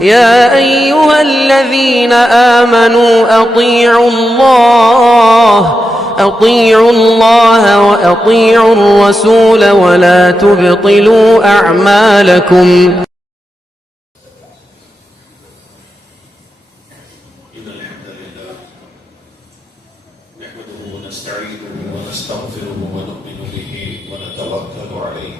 يا أيها الذين آمنوا أطيعوا الله وأطيعوا الرسول ولا تبطلوا أعمالكم. إن الحمد لله نحمده ونستعينه ونستغفره ونؤمن به ونتوكل عليه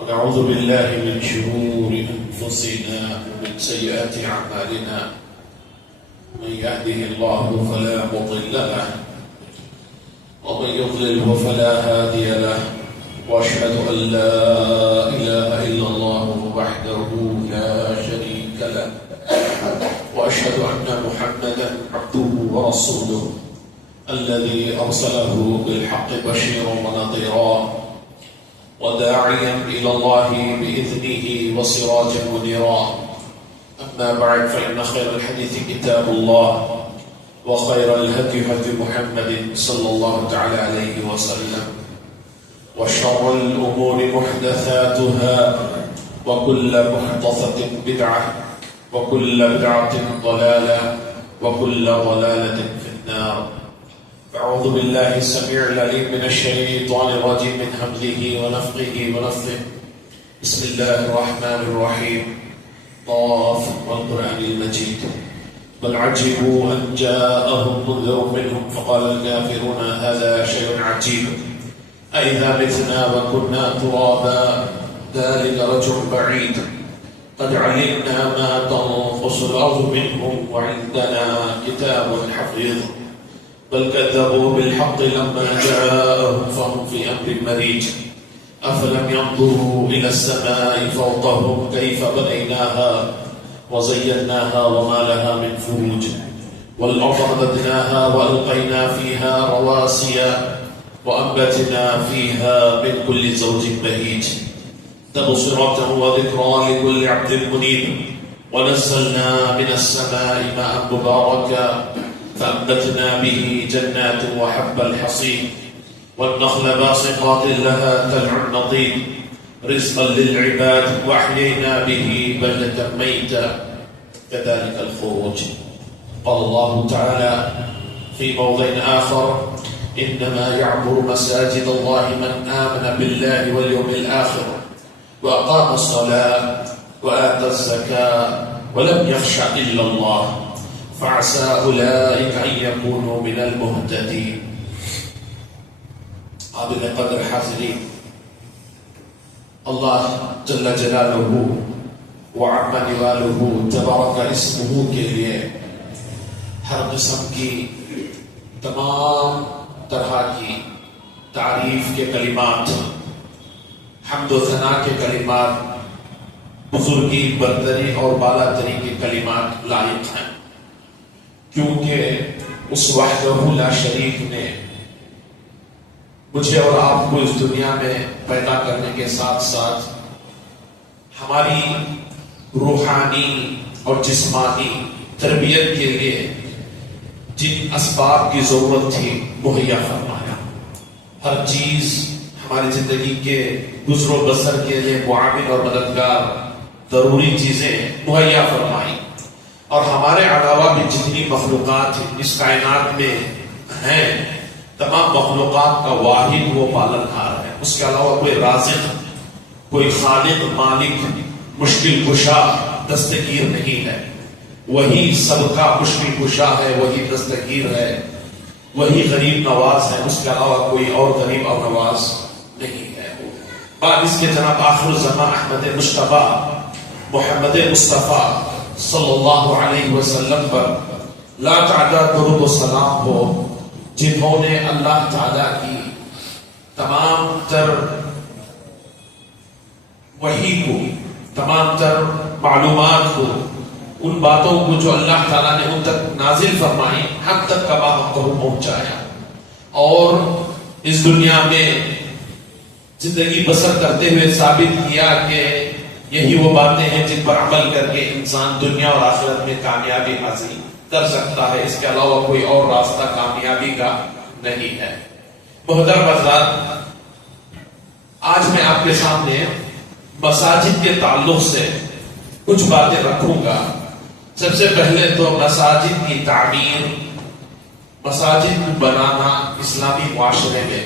ونعوذ بالله من شرور أنفسنا ومن سيئات أعمالنا. من يهده الله فلا مضل له ومن يضلله فلا هادي له، وأشهد أن لا إله إلا الله وحده لا شريك له، وأشهد أن محمدا عبده ورسوله الذي أرسله بالحق بشيرا ونذيرا وداعيا إلى الله بإذنه وسراجا منيرا. أما بعد، فإن خير الحديث كتاب الله وخير الهدي هدي محمد صلى الله تعالى عليه وسلم، وشر الأمور محدثاتها وكل محدثة بدعة وكل بدعة ضلالة وكل ضلالة في النار. أعوذ بالله السميع العليم من الشيطان الرجيم من همزه ونفخه ونفثه. بسم الله الرحمن الرحيم. طاف والقرآن المجيد. بل عجبوا أن جاءهم منذر منهم فقال الكافرون هذا شيء عجيب أئذا متنا وكنا ترابا ذلك رجع بعيد قد علمنا ما تنقص الأرض منهم وعندنا كتاب حفيظ بل كذبوا بالحق لما جاءهم فهم في أمر مريج أفلم ينظروا إلى السماء فوقهم كيف بنيناها وزيناها وما لها من فروج والأرض مددناها وألقينا فيها رواسي وأنبتنا فيها من كل زوج بهيج تبصرة وذكرى لكل عبد منيب ونزلنا من السماء ماء مباركا فأنبتنا به جنات وحب الحصيد والنخل باسقات لها طلع نضيد رزقا للعباد وأحيينا به بلدة ميتا كذلك الخروج. قال الله تعالى في موضع آخر إنما يعمر مساجد الله من آمن بالله واليوم الآخر وأقام الصلاة وآتى الزكاة ولم يخش إلا الله فعسى أولئك أن يكونوا من المهتدين. قابل قدر حاضرین، اللہ جل جلالہ وعم نوالہ تبارک اسمہ کے لیے ہر قسم کی تمام طرح کی تعریف کے کلمات، حمد و ثنا کے کلمات، بزرگی، برتری اور بالا تری کے کلمات لائق ہیں، کیونکہ اس وحدہ لا شریک نے مجھے اور آپ کو اس دنیا میں پیدا کرنے کے ساتھ ساتھ ہماری روحانی اور جسمانی تربیت کے لیے جن اسباب کی ضرورت تھی مہیا فرمایا. ہر چیز ہماری زندگی کے گزر و بسر کے لیے معاون اور مددگار ضروری چیزیں مہیا فرمائی، اور ہمارے علاوہ بھی جتنی مخلوقات اس کائنات میں ہیں تمام مخلوقات کا واحد وہ پالنہار ہے. اس کے علاوہ کوئی رازق، کوئی خالق، مالک، مشکل کشا دستگیر نہیں ہے. وہی سب کا مشکل کشا ہے، وہی دستگیر ہے، وہی غریب نواز ہے. اس کے علاوہ کوئی اور غریب اور نواز نہیں ہے. بعد اس کے جناب آخر الزمان احمد مصطفیٰ محمد مصطفیٰ صلی اللہ علیہ وسلم پر لا تعداد درود و سلام ہو، جنہوں نے اللہ تعالیٰ کی تمام تر وحی کو، تمام تر معلومات کو، ان باتوں کو جو اللہ تعالیٰ نے ان تک نازل فرمائی ہم تک کما ہم کو پہنچایا، اور اس دنیا میں زندگی بسر کرتے ہوئے ثابت کیا کہ یہی وہ باتیں ہیں جن پر عمل کر کے انسان دنیا اور آخرت میں کامیابی حاصل کر سکتا ہے. اس کے علاوہ کوئی اور راستہ کامیابی کا نہیں ہے. محترم حضرات، آج میں آپ کے سامنے مساجد کے تعلق سے کچھ باتیں رکھوں گا. سب سے پہلے تو مساجد کی تعمیر، مساجد بنانا اسلامی معاشرے میں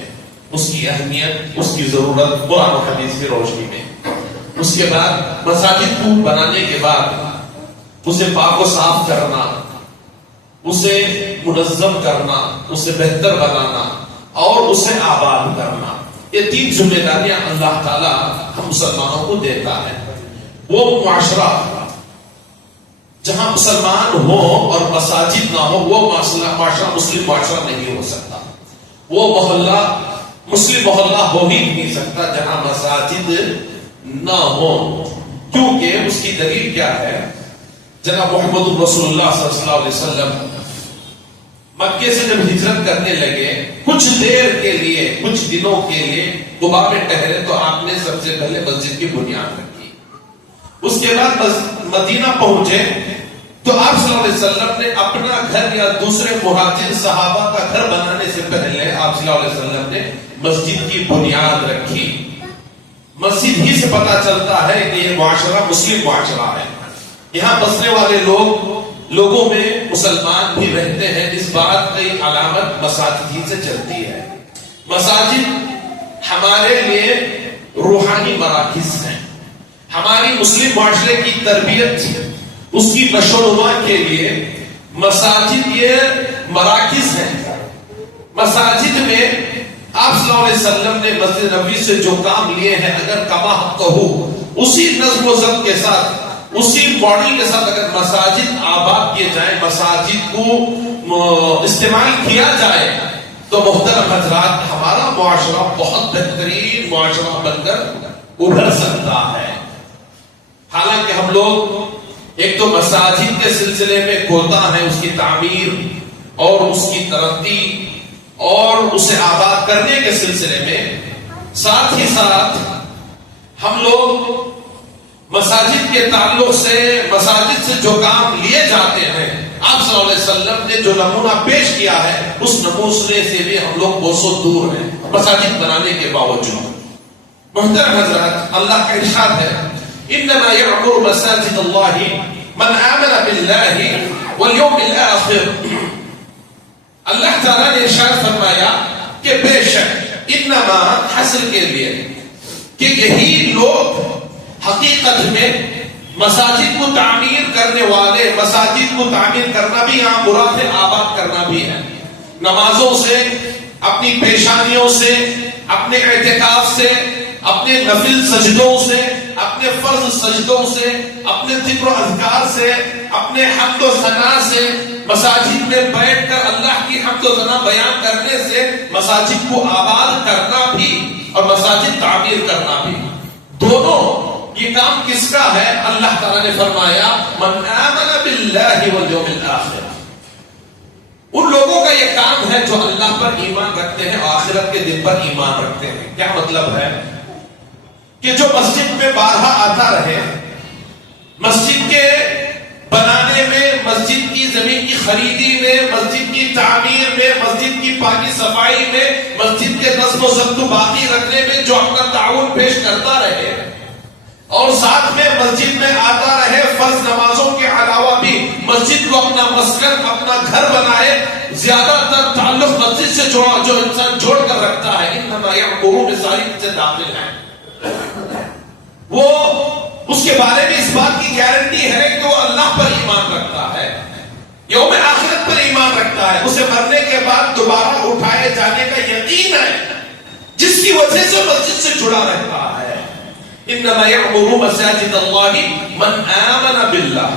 اس کی اہمیت، اس کی ضرورت قرآن و حدیث کی روشنی میں. اس کے بعد مساجد کو بنانے کے بعد اسے پاک و صاف کرنا، اسے منظم کرنا، اسے بہتر بنانا اور اسے آباد کرنا، یہ 3 ذمہ داریاں اللہ تعالیٰ ہم مسلمانوں کو دیتا ہے. وہ معاشرہ جہاں مسلمان ہو اور مساجد نہ ہو، وہ معاشرہ مسلم معاشرہ نہیں ہو سکتا. وہ محلہ مسلم محلہ ہو ہی نہیں سکتا جہاں مساجد نہ ہو. کیونکہ اس کی دلیل کیا ہے؟ جناب محمد رسول اللہ صلی اللہ علیہ وسلم مکے سے جب ہجرت کرنے لگے، کچھ دیر کے لیے، کچھ دنوں کے لیے قباء میں ٹہرے تو آپ نے سب سے پہلے مسجد کی بنیاد رکھی. اس کے بعد مدینہ پہنچے تو آپ صلی اللہ علیہ وسلم نے اپنا گھر یا دوسرے مہاجر صحابہ کا گھر بنانے سے پہلے آپ صلی اللہ علیہ وسلم نے مسجد کی بنیاد رکھی. مسجد ہی سے پتہ چلتا ہے کہ یہ معاشرہ مسلم معاشرہ ہے. یہاں بسنے والے لوگوں میں مسلمان بھی رہتے ہیں. اس بات کی علامت مساجد ہی سے چلتی ہے. مساجد ہمارے لیے روحانی مراکز ہیں. ہماری مسلم معاشرے کی تربیت، اس کی نشو و نما کے لیے مساجد یہ مراکز ہیں. مساجد میں آپ صلی اللہ علیہ وسلم نے مسجد نبوی سے جو کام لیے ہیں، اگر کما کہو اسی نظم و ضبط کے ساتھ، اسی ماڈل کے ساتھ اگر مساجد آباد کیے جائیں، مساجد کو استعمال کیا جائے تو محترم حضرات ہمارا معاشرہ بہت بہترین معاشرہ بن کر ابھر سکتا ہے. حالانکہ ہم لوگ ایک تو مساجد کے سلسلے میں کوتاہ ہے، اس کی تعمیر اور اس کی ترقی اور اسے آباد کرنے کے سلسلے میں. ساتھ ہی ساتھ ہم لوگ مساجد کے تعلق سے، مساجد سے جو کام لیے جاتے ہیں، آپ صلی اللہ علیہ وسلم نے جو نمونہ پیش کیا ہے، اس نمونے سے بھی ہم لوگ کوسوں دور ہیں مساجد بنانے کے باوجود. محترم حضرات، اللہ کا ارشاد ہے انما يعمر مساجد الله من آمن بالله واليوم الآخر. اللہ تعالیٰ نے ارشاد فرمایا کہ بے شک، انما حصر کے لیے کہ یہی لوگ حقیقت میں مساجد کو تعمیر کرنے والے، مساجد کو تعمیر کرنا بھی یہاں مراد ہے، آباد کرنا بھی ہے. نمازوں سے، اپنی پیشانیوں سے، اپنے اعتکاف سے، اپنے نفل سجدوں سے، اپنے فرض سجدوں سے، اپنے ذکر و اذکار سے، اپنے حمد و ثنا سے، مساجد میں بیٹھ کر اللہ کی حمد و ثنا بیان کرنے سے مساجد کو آباد کرنا بھی اور مساجد تعمیر کرنا بھی، دونوں یہ کام کس کا ہے؟ اللہ تعالیٰ نے فرمایا من آمن باللہ والیوم الآخر. ان لوگوں کا یہ کام ہے جو اللہ پر ایمان رکھتے ہیں، آخرت کے دن پر ایمان رکھتے ہیں. کیا مطلب ہے؟ کہ جو مسجد میں بارہا آتا رہے، مسجد کے بنانے میں، مسجد کی زمین کی خریدی میں، مسجد کی تعمیر میں، مسجد کی پاکی صفائی میں، مسجد کے نظم و ضبط و باقی رکھنے میں جو اپنا تعاون پیش کرتا رہے اور ساتھ میں مسجد میں آتا رہے، فرض نمازوں کے علاوہ بھی مسجد کو اپنا مسکن، اپنا گھر بنائے، زیادہ تر تعلق مسجد سے جو انسان جوڑ کر رکھتا ہے، انما یعمر مساجد سے داخل ہے. وہ اس کے بارے میں اس بات کی گارنٹی ہے کہ وہ اللہ پر ایمان رکھتا ہے، یوم آخرت پر ایمان رکھتا ہے، اسے مرنے کے بعد دوبارہ اٹھائے جانے کا یقین ہے، جس کی وجہ سے مسجد سے جڑا رہتا ہے. انما یعمر مساجد اللہ من آمن باللہ.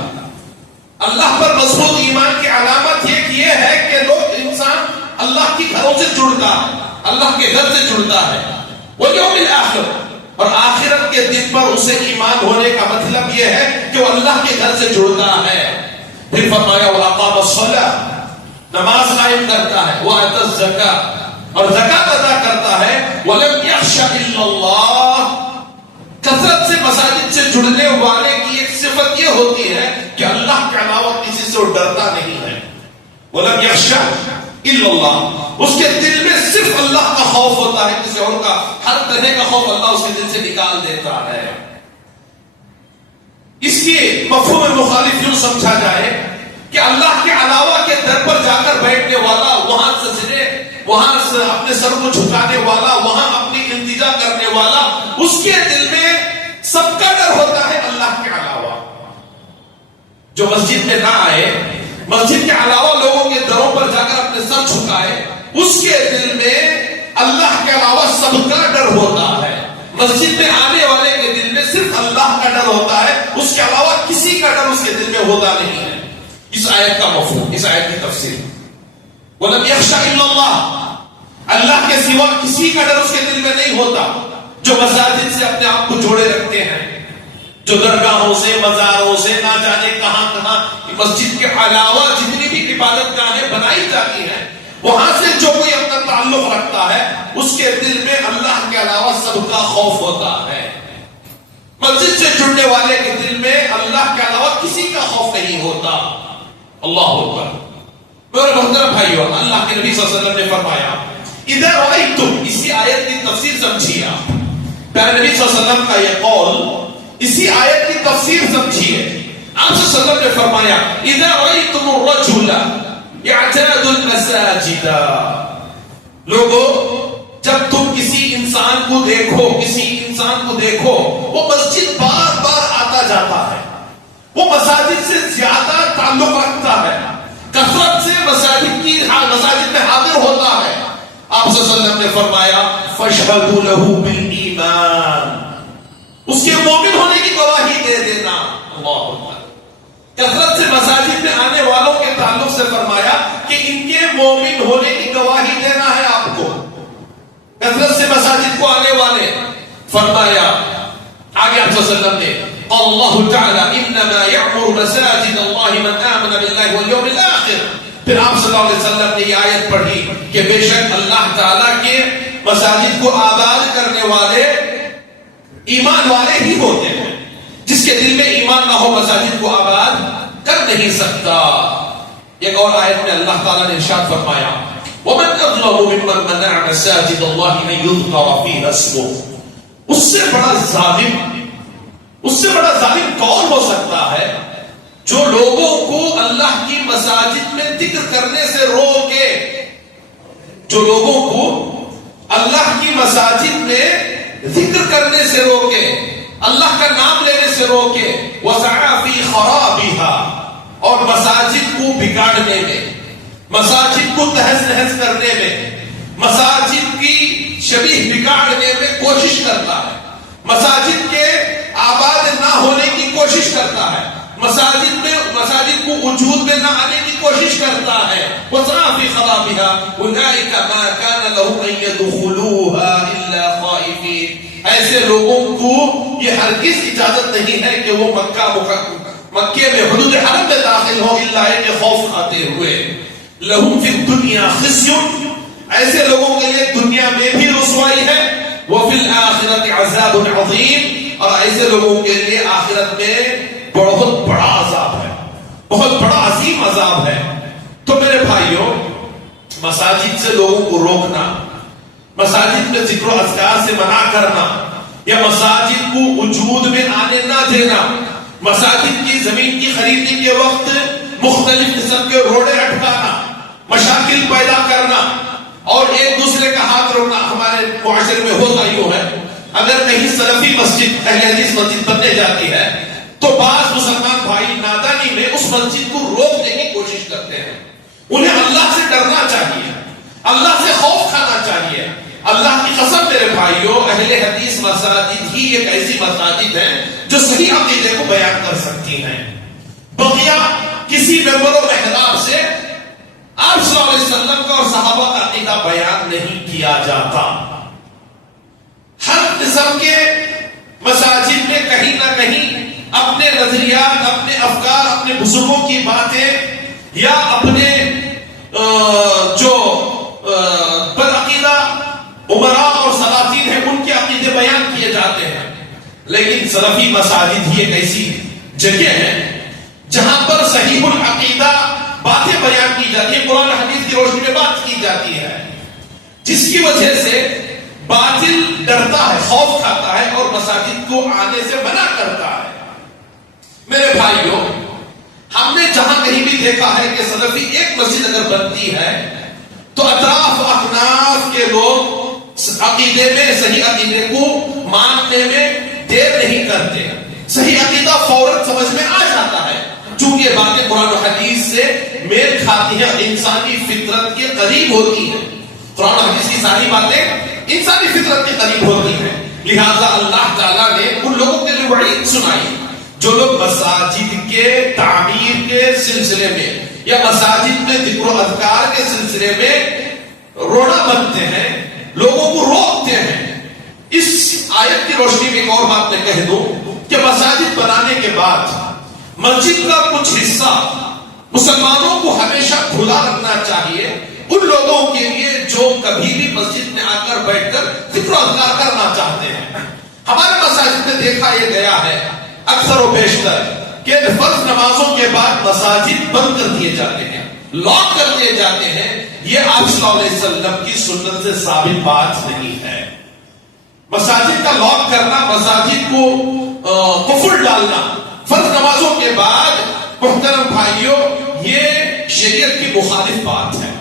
اللہ پر مضبوط ایمان کی علامت یہ ہے کہ لوگ انسان اللہ کی گھروں سے جڑتا ہے، اللہ کے گھر سے جڑتا ہے. والیوم الآخر، اور آخرت کے دن پر اسے ایمان ہونے کا مطلب یہ ہے کہ وہ اللہ کے گھر سے جڑتا ہے. پھر فرمایا وَأَقَامَ الصَّلَاةَ، نماز قائم کرتا ہے، وَآتَى الزَّكَاةَ، اور زکات ادا کرتا ہے. وَلَمْ يَخْشَ إِلَّا اللَّهَ. کثرت سے مساجد سے جڑنے والے کی ایک صفت یہ ہوتی ہے کہ اللہ کے علاوہ کسی سے وہ ڈرتا نہیں ہے. وَلَمْ يَخْشَ إِلَّا اللَّهَ، اس کے دل میں صرف اللہ کا خوف ہوتا ہے، کسی اور کا ہر طرح کا خوف اللہ اس کے دل سے نکال دیتا ہے. اس کے مفہوم مخالف یوں سمجھا جائے کہ اللہ کے علاوہ کے در پر جا کر بیٹھنے والا، وہاں سجدے، وہاں سے اپنے سر کو جھکانے والا، وہاں اپنی التجا کرنے والا، اس کے دل میں سب کا ڈر ہوتا ہے اللہ کے علاوہ. جو مسجد میں نہ آئے، مسجد کے علاوہ لوگوں کے دروں پر جا کر اپنے سر جھکائے، اس کے دل میں اللہ کے علاوہ سب کا ڈر ہوتا ہے. مسجد میں آنے والے کے دل میں صرف اللہ کا ڈر ہوتا ہے، اس کے علاوہ کسی کا ڈر اس کے دل میں ہوتا نہیں ہے. اس آیت کا مفہوم، اس آیت کی تفسیر، وَلَمْ يَخْشَ إِلَّا اللَّهِ، اللہ کے سوا کسی کا ڈر اس کے دل میں نہیں ہوتا. جو مساجد سے اپنے آپ کو جوڑے رکھتے ہیں، جو درگاہوں سے، مزاروں سے، نہ جانے کہاں کہاں مسجد کے علاوہ جتنی بھی عبادت گاہیں بنائی جاتی ہیں، وہاں سے جو کوئی اپنا تعلق رکھتا ہے، اس کے دل میں اللہ کے علاوہ سب کا خوف ہوتا ہے. مسجد سے جڑنے والے کے دل میں اللہ کے علاوہ کسی کا خوف نہیں ہوتا. اللہ اکبر. میرے محترم بھائیو، اللہ کے نبی صلی اللہ علیہ وسلم نے فرمایا، اذا رأیتم، اسی آیت کی تفسیر سمجھیے آپ. پیارے نبی صلی اللہ علیہ وسلم کا یہ قول، اسی آیت کی تفسیر سمجھیے. آپ صلی اللہ علیہ وسلم نے فرمایا، اذا رأیتم الرجل یعتاد المساجد، لوگوں جب تم کسی انسان کو دیکھو، کسی انسان کو دیکھو وہ مسجد بار بار آتا جاتا ہے، وہ مساجد سے زیادہ تعلق رکھتا ہے، کثرت سے مساجد میں حاضر ہوتا ہے، آپ صلی اللہ علیہ وسلم نے فرمایا فاشهدوا له بالایمان، اس کے مومن ہونے کی گواہی دے دینا. اللہ اکبر. کثرت سے مساجد میں آنے والوں کے تعلق سے فرمایا کہ ان کے مومن ہونے کی گواہی دینا ہے آپ کو. کثرت سے مساجد کو آنے والے، فرمایا آگے آپ صلی اللہ علیہ وسلم نے، اللہ تعالی انما یعمر مساجد اللہ من آمن باللہ والیوم الاخر. پھر آپ صلی اللہ علیہ وسلم نے یہ آیت پڑھی کہ بے شک اللہ تعالیٰ کے مساجد کو آباد کرنے والے ایمان والے ہی ہوتے ہیں. جس کے دل میں ایمان نہ ہو مساجد کو آباد کر نہیں سکتا. ایک اور آیت میں اللہ تعالیٰ نے ارشاد فرمایا، وَمَنْ أَظْلَمُ مِمَّنْ مَنَعَ مَسَاجِدَ اللَّهِ أَن يُذْكَرَ فِيهَا اسْمُهُ. اس سے بڑا ظالم کون ہو سکتا ہے جو لوگوں کو اللہ کی مساجد میں ذکر کرنے سے روکے، جو لوگوں کو اللہ کی مساجد میں ذکر کرنے سے روکے، اللہ کا نام لینے سے روکے، وَسَعَى فِي خَرَابِهَا، اور مساجد کو بگاڑنے میں، مساجد کو تہز نہز کرنے میں، مساجد کی شبیہ بگاڑنے میں کوشش کرتا ہے، مساجد کے آباد نہ ہونے کی کوشش کرتا ہے، مساجد کو وجود میں نہ آنے کی کوشش کرتا ہے. وَسَعَى فِي خَرَابِهَا أُولَٰئِكَ مَا كَانَ لَهُمْ أَن يَدْخُلُوهَا إِلَّا خَائِفِينَ. ایسے لوگوں کو یہ ہرگز اجازت نہیں ہے کہ وہ مکے میں حدود حرم میں داخل ہو الا کہ خوف کھاتے ہوئے. لَهُمْ فِي الدُّنْيَا خِزْيٌ، ایسے لوگوں کے لیے دنیا میں بھی رسوائی ہے، وَفِي الْآخِرَةِ عَذَابٌ عَظِيمٌ، اور ایسے لوگوں کے لیے آخرت میں بہت بڑا عذاب ہے، بہت بڑا عظیم عذاب ہے. تو میرے بھائیوں، مساجد سے لوگوں کو روکنا، مساجد میں ذکر و اذکار سے منع کرنا، یا مساجد کو وجود میں آنے نہ دینا، مساجد کی زمین کی خریدی کے وقت مختلف قسم کے روڑے اٹکانا، مشاکل پیدا کرنا اور ایک دوسرے کا ہاتھ روکنا. ہمارے معاشرے میں ہوتا یوں ہے، اگر کہیں سلفی مسجد، اہل حدیث مسجد بننے جاتی ہے تو بعض مسلمان بھائی نادانی میں اس مسجد کو روکنے کی کوشش کرتے ہیں. انہیں اللہ سے ڈرنا چاہیے، اللہ سے خوف کھانا چاہیے. اللہ کی قسم میرے بھائیوں، اہل حدیث مساجد ہی ایک ایسی مساجد ہے جو صحیح عقیدے کو بیان کر سکتی ہیں. بقیہ کسی ممبر و محراب سے آپ صلی اللہ علیہ وسلم کا اور صحابہ کا عقیدہ بیان نہیں کیا جاتا. ہر قسم کے مساجد میں کہیں نہ کہیں اپنے نظریات، اپنے افکار، اپنے بزرگوں کی باتیں یا اپنے جو بدعقیدہ عمراء اور سلاطین ہیں ان کے عقیدے بیان کیے جاتے ہیں. لیکن سلفی مساجد ہی ایک ایسی جگہ ہے جہاں پر صحیح العقیدہ باتیں بیان کی جاتی ہیں، قرآن حدیث کی روشنی میں بات کی جاتی ہے، جس کی وجہ سے باطل ڈرتا ہے، خوف کھاتا ہے اور مساجد کو آنے سے منع کرتا ہے. میرے بھائیوں، ہم نے جہاں کہیں بھی دیکھا ہے کہ سلفی ایک مسجد اگر بنتی ہے تو اطراف اکناف کے لوگ عقیدے میں صحیح عقیدے کو ماننے میں دیر نہیں کرتے، صحیح عقیدہ فوراً سمجھ میں آ جاتا ہے، چونکہ باتیں قرآن و حدیث سے میل کھاتی ہیں، انسانی فطرت کے قریب ہوتی ہیں۔ قرآن و حدیث کی ساری باتیں انسانی فطرت کے قریب ہوتی ہیں، لہذا اللہ تعالیٰ نے ان لوگوں کے لیے وعید سنائی جو لوگ مساجد کے تعمیر کے سلسلے میں یا مساجد میں ذکر و اذکار کے سلسلے میں روڑا بنتے ہیں، لوگوں کو روکتے ہیں۔ اس آیت کی روشنی میں ایک اور بات میں کہہ دوں کہ مساجد بنانے کے بعد مسجد کا کچھ حصہ مسلمانوں کو ہمیشہ کھلا رکھنا چاہیے ان لوگوں کے لیے جو کبھی بھی مسجد میں آ کر بیٹھ کر ذکر و اذکار کرنا چاہتے ہیں۔ ہمارے مساجد میں دیکھا یہ گیا ہے اکثر و بیشتر کہ فرض نمازوں کے بعد مساجد بند کر دیے جاتے ہیں، لاک کر دیے جاتے ہیں۔ یہ آپ صلی اللہ علیہ وسلم کی سنت سے ثابت بات نہیں ہے۔ مساجد کا لاک کرنا، مساجد کو قفل ڈالنا فرض نمازوں کے بعد، محترم بھائیوں، یہ شریعت کی مخالف بات ہے۔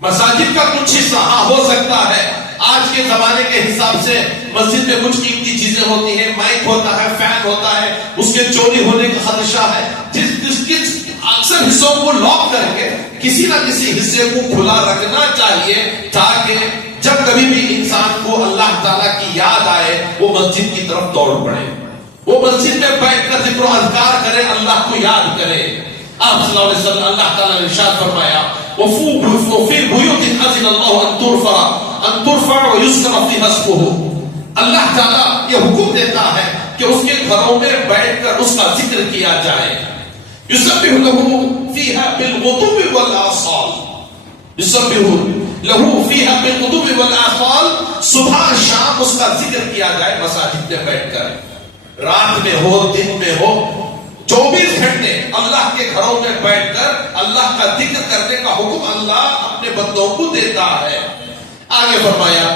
مساجد کا کچھ حصہ ہاں ہو سکتا ہے آج کے زمانے کے حساب سے مسجد میں کچھ قیمتی چیزیں ہوتی ہیں، مائک ہوتا ہے، فین ہوتا ہے، اس کے چوری ہونے کا خدشہ ہے، جس اکثر حصوں کو لاک کر کے کسی نہ کسی حصے کو کھلا رکھنا چاہیے تاکہ جب کبھی بھی انسان کو اللہ تعالیٰ کی یاد آئے وہ مسجد کی طرف دوڑ پڑے، وہ مسجد میں بیٹھ کر ذکر و اذکار کرے، اللہ کو یاد کرے۔ آپ صلی اللہ علیہ وسلم اللہ تعالیٰ نے ارشاد فرمایا وَفِي بُيُوتٍ أَذِنَ اللَّهُ أَن تُرْفَعَ وَيُذْكَرَ فِيهَا اسْمُهُ۔ اللہ تعالیٰ یہ حکم دیتا ہے کہ اس کے گھروں میں بیٹھ کر اس کا ذکر کیا جائے۔ يُسَبِّحُ لَهُ فِيهَا بِالْغُدُوِّ وَالْآصَالِ، يُسَبِّحُ لَهُ فِيهَا بِالْغُدُوِّ وَالْآصَالِ، صبح شام اس کا ذکر کیا جائے مساجد میں بیٹھ کر، رات میں ہو دن میں ہو، 24 گھنٹے اللہ کے گھروں میں بیٹھ کر اللہ کا ذکر کرنے کا حکم اللہ اپنے بندوں کو دیتا ہے۔ آگے فرمایا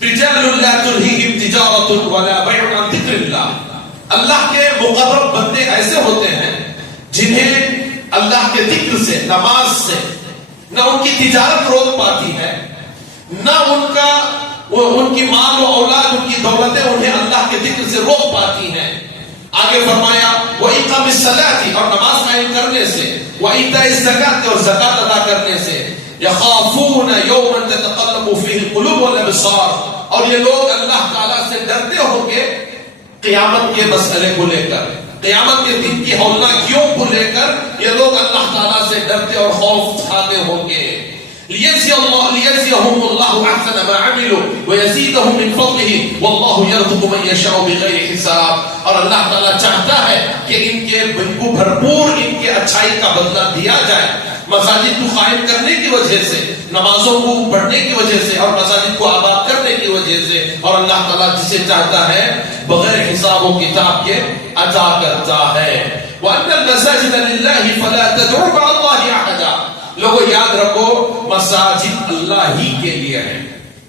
رجال لا تلہیہم تجارۃ ولا بیع عن ذکر اللہ، اللہ کے مقرب بندے ایسے ہوتے ہیں جنہیں اللہ کے ذکر سے، نماز سے نہ ان کی تجارت روک پاتی ہے، نہ ان کی مال و اولاد، ان کی دولتیں انہیں اللہ کے ذکر سے روک پاتی ہیں۔ آگے فرمایا وَإِقَامِ الصَّلَاةِ، اور نماز قائم کرنے سے، وَإِيتَاءِ الزَّكَاةِ، اور زکات ادا کرنے سے، يَخَافُونَ يَوْمًا تَتَقَلَّبُ فِيهِ الْقُلُوبُ وَالْأَبْصَارُ، اور یہ لوگ اللہ تعالیٰ سے ڈرتے ہوں گے قیامت کے مسئلے کو لے کر، قیامت کے دن کی ہولناکیوں کو لے کر یہ لوگ اللہ تعالیٰ سے ڈرتے اور خوف کھاتے ہوں گے۔ لِيَجْزِيَهُمُ اللَّهُ أَحْسَنَ مَا عَمِلُوا وَيَزِيدَهُم مِّن فَضْلِهِ وَاللَّهُ يَرْزُقُ مَن يَشَاءُ بِغَيْرِ حِسَابٍ، اور اللہ تعالیٰ چاہتا ہے کہ ان کو بھرپور ان کے اچھائی کا بدلہ دیا جائے۔ مساجد کو قائم کرنے کی وجہ سے، نمازوں کو پڑھنے کی وجہ سے، اور مساجد کو آباد کرنے کی وجہ سے، اور اللہ تعالیٰ جسے چاہتا ہے بغیر حساب و کتاب کے عطا کرتا ہے۔ وَأَنَّ الْمَسَاجِدَ لِلَّهِ فَلَا تَدْعُوا مَعَ اللَّهِ أَحَدًا، لوگوں یاد رکھو مساجد اللہ ہی کے لیے ہے،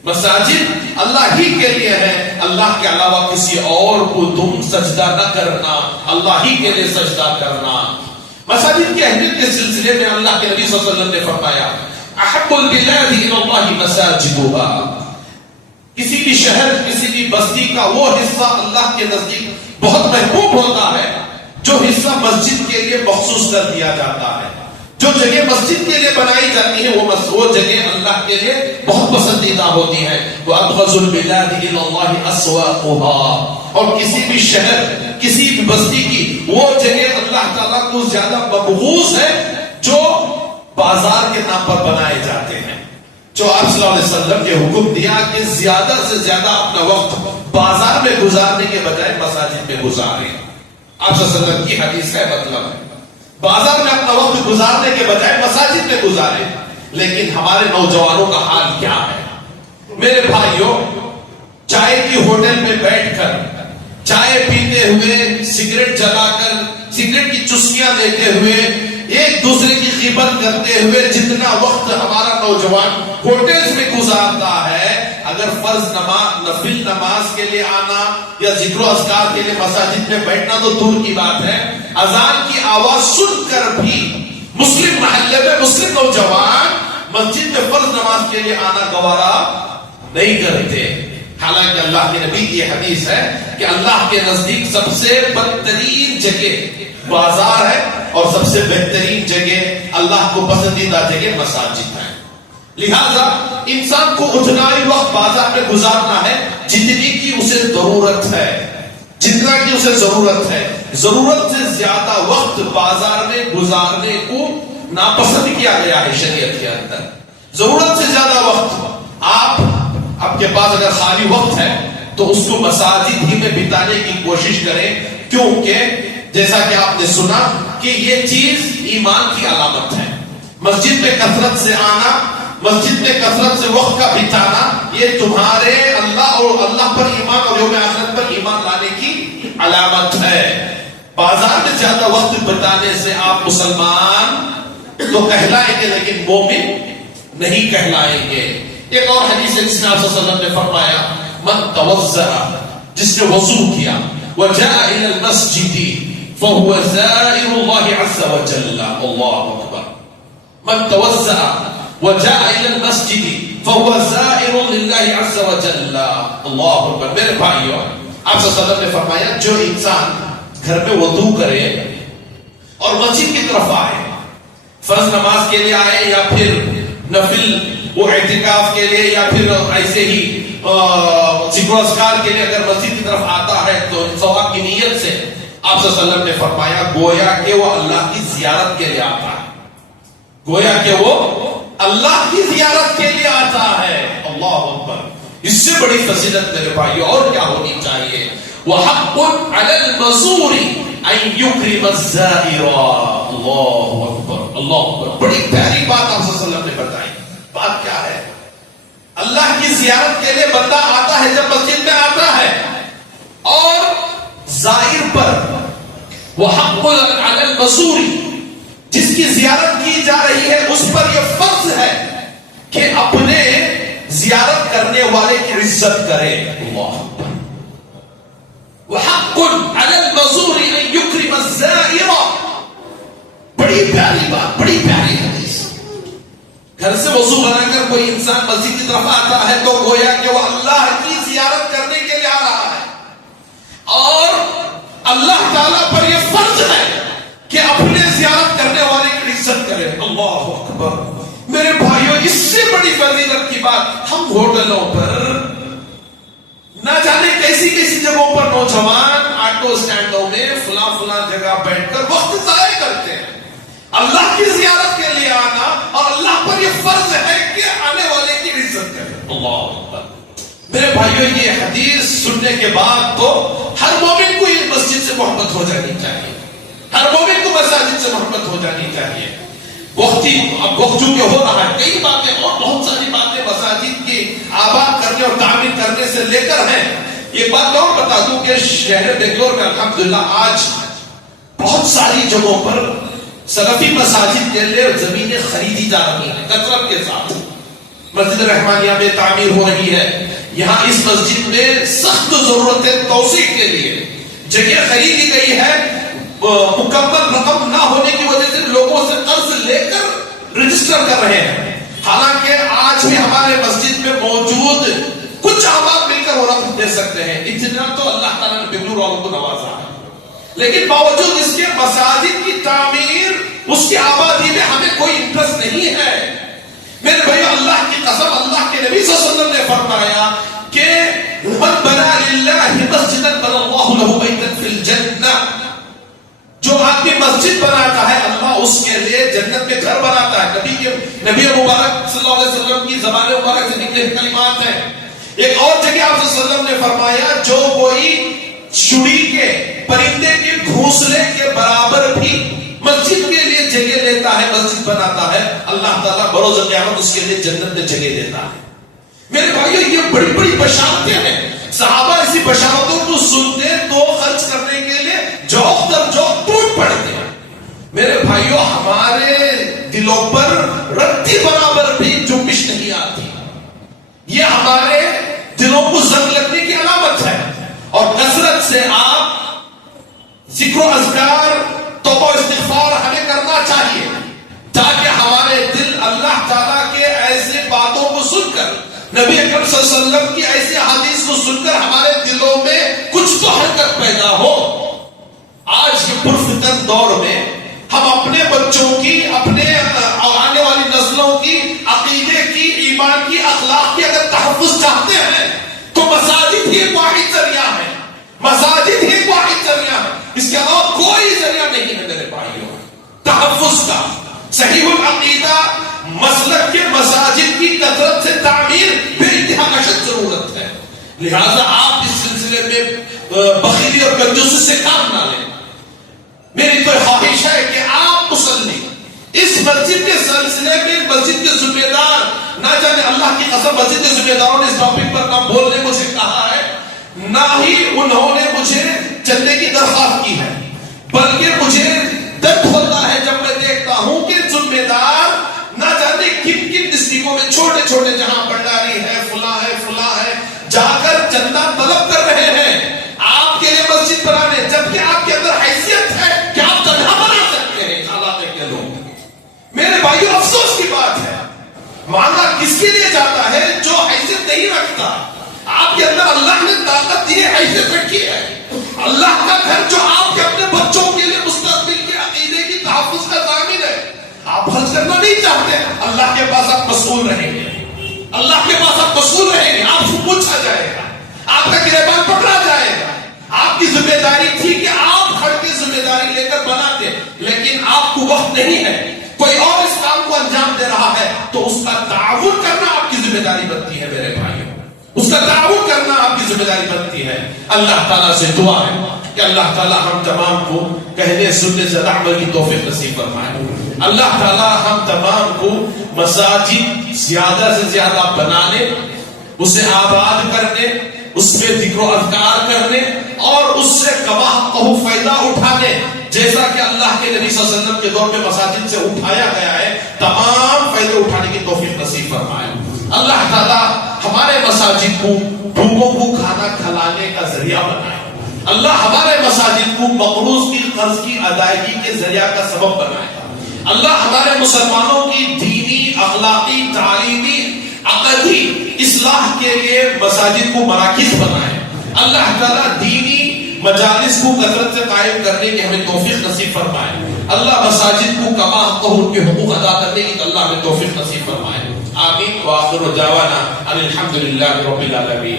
مساجد اللہ ہی کے لیے ہے، اللہ کے علاوہ کسی اور کو تم سجدہ نہ کرنا، اللہ ہی کے لیے سجدہ کرنا۔ مساجد کی اہمیت کے سلسلے میں اللہ کے نبی صلی اللہ علیہ وسلم نے فرمایا احب البلاد الی اللہ مساجدها، کسی بھی شہر، کسی بھی بستی کا وہ حصہ اللہ کے نزدیک بہت محبوب ہوتا ہے جو حصہ مسجد کے لیے مخصوص کر دیا جاتا ہے، جو جگہ مسجد کے لیے بنائی جاتی ہے وہ جگہ اللہ کے لیے بہت پسندیدہ ہوتی ہے۔ وَأَبْغَضُ الْبِلَادِ إِلَى اللَّهِ أَسْوَاقُهَا، اور کسی بھی شہر، کسی بھی بستی کی وہ جگہ اللہ تعالیٰ کو زیادہ مبغوض ہے جو بازار کے نام پر بنائے جاتے ہیں۔ جو آپ صلی اللہ علیہ وسلم نے حکم دیا کہ زیادہ سے زیادہ اپنا وقت بازار میں گزارنے کے بجائے مساجد میں گزاریں، آپ صلی اللہ علیہ وسلم کی حدیث ہے، مطلب ہے بازار میں اپنا وقت گزارنے کے بجائے مساجد میں گزارے۔ لیکن ہمارے نوجوانوں کا حال کیا ہے؟ میرے بھائیوں، چائے کی ہوٹل میں بیٹھ کر چائے پیتے ہوئے، سگریٹ جلا کر، سگریٹ کی چسکیاں لیتے ہوئے، ایک دوسرے کی غیبت کرتے ہوئے جتنا وقت ہمارا نوجوان ہوٹلز میں گزارتا ہے، اگر فرض نماز نفل نماز کے لیے آنا یا ذکر و اذکار کے لیے مساجد میں بیٹھنا تو دور کی بات ہے، اذان کی آواز سن کر بھی مسلم محلے میں مسلم نوجوان مسجد میں فرض نماز کے لیے آنا گوارا نہیں کرتے. حالانکہ اللہ کے نبی کی یہ حدیث ہے کہ اللہ کے نزدیک سب سے بدترین جگہ بازار ہے اور سب سے بہترین جگہ اللہ کو پسندیدہ جگہ مساجد ہے. لہذا انسان کو اتنا ہی وقت بازار میں گزارنا ہے جتنی کی اسے ضرورت ہے، جتنا کی اسے ضرورت ہے. ضرورت سے زیادہ وقت بازار میں گزارنے کو ناپسند کیا گیا ہے شریعت کے اندر. ضرورت سے زیادہ وقت آپ کے پاس اگر خالی وقت ہے تو اس کو مساجد ہی میں بتانے کی کوشش کریں، کیونکہ جیسا کہ آپ نے سنا کہ یہ چیز ایمان کی علامت ہے. مسجد میں کثرت سے آنا، مسجد میں کثرت سے وقت کا بتانا، یہ تمہارے اللہ اور اللہ پر ایمان اور یوم آخرت پر ایمان لانے کی علامت ہے. بازار میں زیادہ وقت بتانے سے آپ مسلمان تو کہلائیں گے لیکن مومن نہیں کہلائیں گے. ایک اور حدیث ہے جس میں آپ صلی اللہ علیہ وسلم نے فرمایا من توضأ، جس نے وضو کیا، وجاء الى المسجد فهو زائر الله عز وجل. الله اکبر. من توضأ وجاء الى المسجد فهو زائر لله عز وجل. الله اکبر. میرے بھائیو، آپ صلی اللہ علیہ وسلم نے فرمایا جو انسان گھر میں وضو کرے اور مسجد کی طرف آئے، فرض نماز کے لیے آئے یا پھر نفل وہ اعتکاف کے لیے یا پھر ایسے ہی ذکر و اذکار کے لیے اگر مسجد کی طرف آتا ہے تو ثواب کی نیت سے آپ صلی اللہ علیہ وسلم نے فرمایا گویا کہ وہ اللہ کی زیارت کے لیے آتا ہے، گویا کہ وہ اللہ کی زیارت کے لیے آتا ہے. اللہ اکبر. اس سے بڑی فضیلت میرے بھائیو اور کیا ہونی چاہیے؟ وحق علی المزور ان یکرم الزائر. اللہ اکبر. اللہ اکبر. بڑی پیاری بات آپ صلی اللہ علیہ وسلم نے بتائی. بات کیا ہے؟ اللہ کی زیارت کے لیے بندہ آتا ہے جب مسجد میں آتا ہے، اور زائر پر وحق علی المزور، جس کی زیارت کی جا رہی ہے اس پر یہ فرض ہے کہ اپنے زیارت کرنے والے کی عزت کرے. اللہ اکبر. وحق علی المزور ان یکرم الزائر. بڑی پیاری بات، بڑی پیاری حدیث. گھر سے وضو بنا کر کوئی انسان مسجد کی طرف آتا ہے تو گویا کہ وہ اللہ کی زیارت کرنے کے لیے آ رہا ہے، اور اللہ تعالیٰ پر یہ فرض ہے کہ اپنے زیارت کرنے والے کی عزت کرے. اللہ اکبر. میرے بھائیوں، اس سے بڑی فضیلت کی بات ہم ہوٹلوں پر نہ جانے کیسی کیسی جگہوں پر نوجوان آٹو سٹینڈوں میں فلاں جگہ بیٹھ کر وقت ضائع کرتے ہیں. اللہ کی زیارت کے لیے آنا اور اللہ پر یہ فرض ہے کہ آنے والے کی عزت کرے. اللہ اکبر. میرے بھائیوں، یہ حدیث سننے کے بعد تو ہر مومن کو یہ مسجد سے محبت ہو جانی چاہیے، ہر مومن کو مساجد سے محبت ہو جانی چاہیے. اب وقت چونکہ ہو رہا ہے، کئی باتیں اور بہت ساری باتیں مساجد کی آباد کرنے اور تعمیر کرنے سے لے کر ہیں. ایک بات اور بتا دوں کہ شہر بنگلور میں الحمدللہ آج بہت ساری جگہوں پر سلفی مساجد کے لیے زمینیں خریدی جا رہی ہیں کثرت کے ساتھ. مسجد رحمانیہ میں تعمیر ہو رہی ہے. یہاں اس مسجد میں سخت ضرورت ہے توسیع کے لیے، جگہ خریدی گئی ہے. مکمل رقم نہ ہونے کی وجہ سے لوگوں سے قرض لے کر رجسٹر کر رہے ہیں. حالانکہ آج بھی ہمارے مسجد میں موجود کچھ احباب مل کر وہ رقم دے سکتے ہیں. اتنا تو اللہ تعالیٰ نے بنگلور والوں کو نوازا ہے، لیکن باوجود اس کے مساجد کی تعمیر، اس کی آبادی میں ہمیں کوئی انٹرسٹ نہیں ہے. میرے بھائی، اللہ کی قسم، اللہ کے نبی صلی اللہ علیہ وسلم نے فرمایا کہ من بنا للہ مسجدا بنى الله له بیتا فی الجنہ. جو آدمی مسجد بناتا ہے اللہ اس کے لیے جنت میں گھر بناتا ہے. نبی مبارک صلی اللہ علیہ وسلم کی زبان مبارک سے نکلے کلمات ہیں. ایک اور جگہ آپ صلی اللہ علیہ وسلم نے فرمایا جو کوئی چڑی کے، پرندے کے گھونسلے کے برابر بھی مسجد کے لیے جگہ لیتا ہے، مسجد بناتا ہے، اللہ تعالیٰ بروز قیامت اس کے لیے جنت میں جگہ دیتا ہے. میرے بھائیو، یہ بڑی بڑی بشارتیں ہیں. صحابہ ایسی بشارتوں کو سنتے تو خرچ کرنے کے لیے جوق در جوق ٹوٹ پڑتے ہیں. میرے بھائیو، ہمارے دلوں پر رتی برابر بھی جنبش نہیں آتی. یہ ہمارے دلوں کو زنگ لگنے کی علامت ہے. اور کثرت سے آپ ذکر و اذکار توبہ و استغفار ہمیں کرنا چاہیے تاکہ ہمارے دل اللہ تعالیٰ کے ایسے باتوں کو سن کر, نبی اکرم صلی اللہ علیہ وسلم کی ایسی حدیث کو سن کر ہمارے دلوں میں کچھ تو حرکت پیدا ہو. آج کے پرفتن دور میں ہم اپنے بچوں کی, اپنے آنے والی نسلوں کی عقیدے کی, ایمان کی, اخلاق کی اگر تحفظ چاہتے ہیں تو مساجد ہی ایک واحد ذریعہ ہے. مساجد ہی ایک واحد ذریعہ ہے, اس کے علاوہ کوئی ذریعہ نہیں ہے میرے بھائیوں تحفظ کا. صحیح العقیدہ مسلک کے مساجد کی کثرت سے تعمیر بے انتہا اشد ضرورت ہے. لہذا آپ اس سلسلے میں بخیلی اور کنجوسی سے کام نہ لیں. میری تو خواہش ہے کہ آپ مصلی اس مسجد کے سلسلے میں مسجد کے ذمہ دار, نہ جانے اللہ کی قسم مسجد کے ذمہ داروں نے اس ٹاپک پر نہ بولنے مجھے کہا ہے, نہ ہی انہوں نے مجھے چندے کی درخواست کی ہے, بلکہ مجھے درد ہوتا ہے جب میں دیکھتا ہوں کہ ذمہ دار نہ جانے کن کن ڈسٹرکٹوں میں چھوٹے چھوٹے جہاں بنڈاری ہے, فلاں ہے, جا کر چندہ طلب کر رہے ہیں آپ کے لیے مسجد بنانے, جبکہ آپ کے اندر حیثیت ہے کہ آپ جگہ بنا سکتے ہیں حالات کے لوگ. میرے بھائیو افسوس کی بات ہے, مانگا کس کے لیے جاتا ہے جو حیثیت نہیں رکھتا. آپ کے اندر اللہ نے طاقت دی ہے, حیثیت رکھی ہے. اللہ کا گھر جو آپ کے اپنے بچوں کے لیے مستقبل کے عقیدے کی تحفظ کا ضامن ہے, آپ خرچ کرنا نہیں چاہتے, اللہ کے پاس آپ مسئول رہیں گے. اللہ کے پاس آپ مسئول رہیں گے, آپ سے پوچھا جائے گا, آپ کا گریبان پکڑا جائے گا. آپ کی ذمہ داری تھی کہ آپ کھڑ کے ذمہ داری لے کر بناتے, لیکن آپ کو وقت نہیں ہے, کوئی اور اس کام کو انجام دے رہا ہے, تو اس کا تعاون کرنا آپ کی ذمہ داری بنتی ہے میرے بھائیوں, اس کا تعاون کرنا آپ کی ذمہ داری بنتی ہے. اللہ تعالیٰ سے دعا ہے کہ اللہ تعالیٰ ہم تمام کو کہنے سننے سے عمل کی توفیق نصیب فرمائے. اللہ تعالیٰ ہم تمام کو مساجد زیادہ سے زیادہ بنانے, اسے آباد کرنے, اس میں ذکر و اذکار کرنے اور اس سے فائدہ اٹھانے, جیسا کہ اللہ کے نبی صلی اللہ علیہ وسلم کے دور میں مساجد سے اٹھایا گیا ہے, تمام فائدے اٹھانے کی توفیق نصیب فرمائے. اللہ تعالیٰ ہمارے مساجد کو بھوکوں کو کھانا کھلانے کا ذریعہ بنائے. اللہ ہمارے مساجد کو مقروض کی قرض کی ادائیگی کے ذریعہ کا سبب بنائے. اللہ ہمارے مسلمانوں کی دینی, اخلاقی, تعلیمی, عقدی اصلاح کے لیے مساجد کو مراکز بنائے. اللہ تعالیٰ دینی مجالس کو کثرت سے قائم کرنے کی ہمیں توفیق نصیب فرمائے. اللہ مساجد کو کما حق ان کے حقوق ادا کرنے کی اللہ ہمیں توفیق نصیب فرمائے. آمین. وآخر دعوانا ان الحمد للہ رب العالمین.